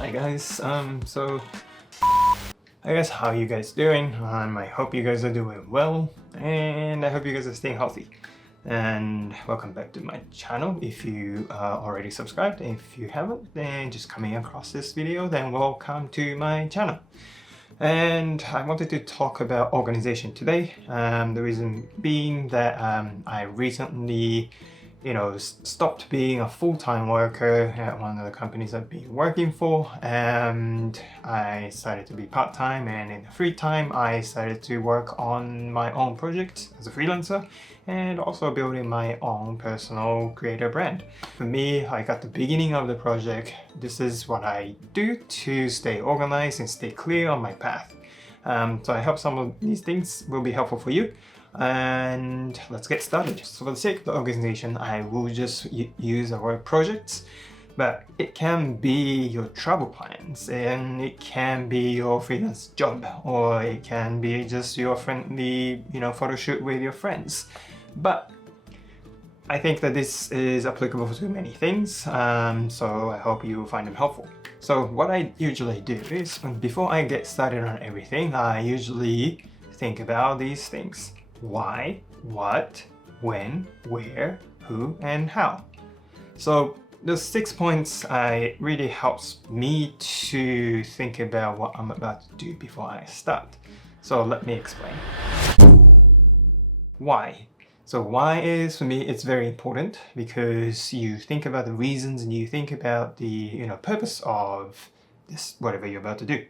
Hi guys, I guess how you guys doing? I hope you guys are doing well, and I hope you guys are staying healthy. And welcome back to my channel. If you are already subscribed, if you haven't, then just coming across this video, then welcome to my channel. And I wanted to talk about organization today. The reason being that I recently stopped being a full-time worker at one of the companies I've been working for, and I started to be part-time, and in the free time I started to work on my own project as a freelancer and also building my own personal creator brand. For me, like at the beginning of the project, this is what I do to stay organized and stay clear on my path. So I hope some of these things will be helpful for you. And let's get started. So for the sake of the organization, I will just use the word projects, but it can be your travel plans, and it can be your freelance job, or it can be just your friendly, photo shoot with your friends. But I think that this is applicable to many things, so I hope you find them helpful. So what I usually do is, before I get started on everything, I usually think about these things. Why, what, when, where, who, and how. So the 6 points really helps me to think about what I'm about to do before I start. So let me explain. Why? So why is, for me, it's very important because you think about the reasons and you think about the purpose of this, whatever you're about to do.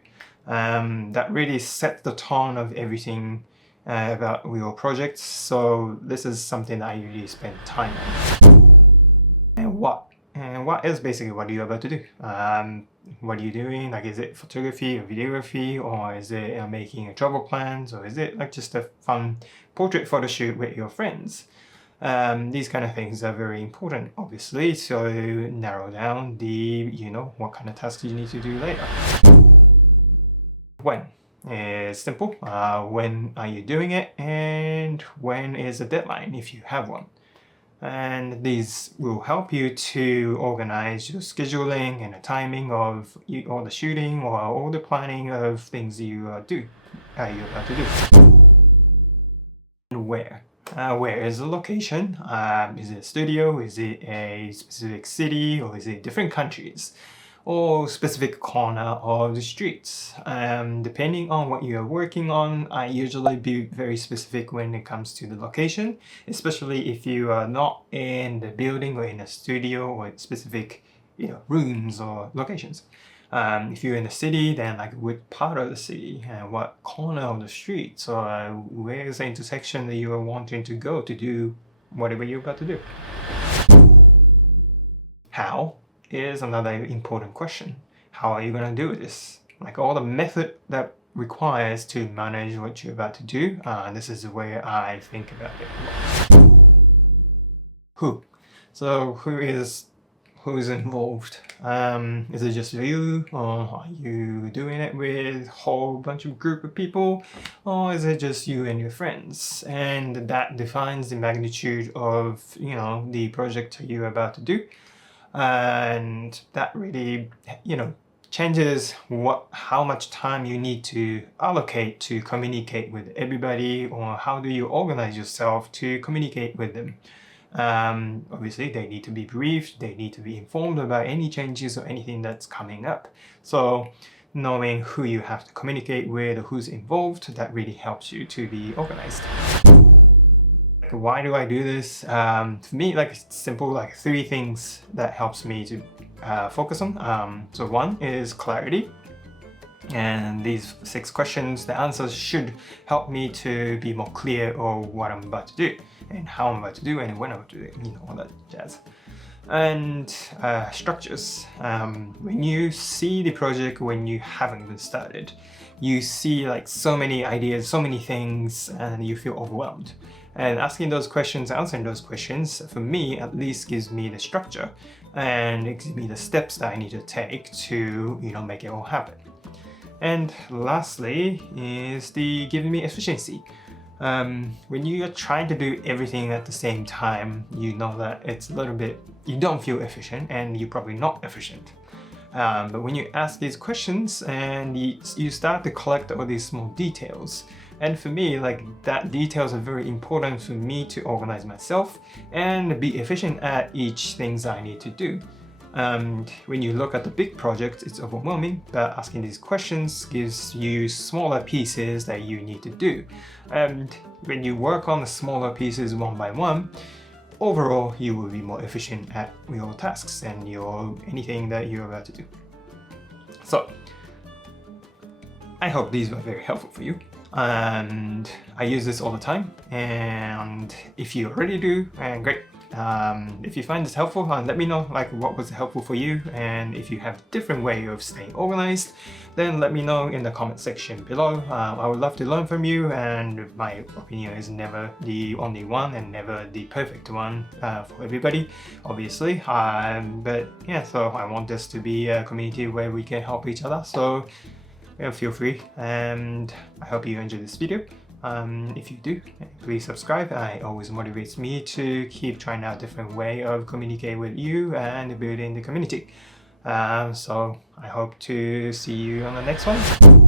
That really sets the tone of everything about your projects. So this is something that I usually spend time on. And what is basically what you're about to do. What are you doing? Like, is it photography or videography, or is it making a travel plans, or is it like just a fun portrait photo shoot with your friends? These kind of things are very important, obviously, so narrow down the, what kind of tasks you need to do later. When? It's simple. When are you doing it, and when is the deadline if you have one? And these will help you to organize your scheduling and the timing of all the shooting or all the planning of things you're about to do. And where? Where is the location? Is it a studio? Is it a specific city? Or is it different countries? Or specific corner of the streets. Depending on what you're working on, I usually be very specific when it comes to the location, especially if you are not in the building or in a studio or specific rooms or locations. If you're in the city, then like what part of the city and what corner of the street, or where's the intersection that you are wanting to go to do whatever you're about to do. How is another important question. How are you going to do this? Like all the method that requires to manage what you're about to do, this is where I think about it. Who? So who's involved? Is it just you, or are you doing it with a whole bunch of group of people, or is it just you and your friends? And that defines the magnitude of the project you're about to do. And that really changes how much time you need to allocate to communicate with everybody, or how do you organize yourself to communicate with them. Obviously they need to be briefed, they need to be informed about any changes or anything that's coming up. So knowing who you have to communicate with or who's involved, that really helps you to be organized. Why do I do this? For me, it's simple, 3 things that helps me to focus on. So one is clarity, and these 6 questions, the answers should help me to be more clear on what I'm about to do and how I'm about to do and when I'm about to do it, all that jazz. And structures. When you see the project when you haven't even started, you see so many ideas, so many things, and you feel overwhelmed. And asking those questions, answering those questions, for me at least, gives me the structure, and it gives me the steps that I need to take to make it all happen. And lastly is giving me efficiency. When you are trying to do everything at the same time, you know that it's a little bit, you don't feel efficient, and you're probably not efficient. But when you ask these questions and you start to collect all these small details, and for me, like that details are very important for me to organize myself and be efficient at each things I need to do. When you look at the big project, it's overwhelming, but asking these questions gives you smaller pieces that you need to do. And when you work on the smaller pieces one by one, overall, you will be more efficient at your tasks and anything that you're about to do. So, I hope these were very helpful for you. And I use this all the time. And if you already do, great. If you find this helpful, let me know like what was helpful for you, and if you have a different way of staying organized, then let me know in the comment section below. I would love to learn from you, and my opinion is never the only one and never the perfect one for everybody, obviously. But yeah, so I want this to be a community where we can help each other, so feel free, and I hope you enjoyed this video. If you do, please subscribe. It always motivates me to keep trying out different way of communicating with you and building the community. So I hope to see you on the next one.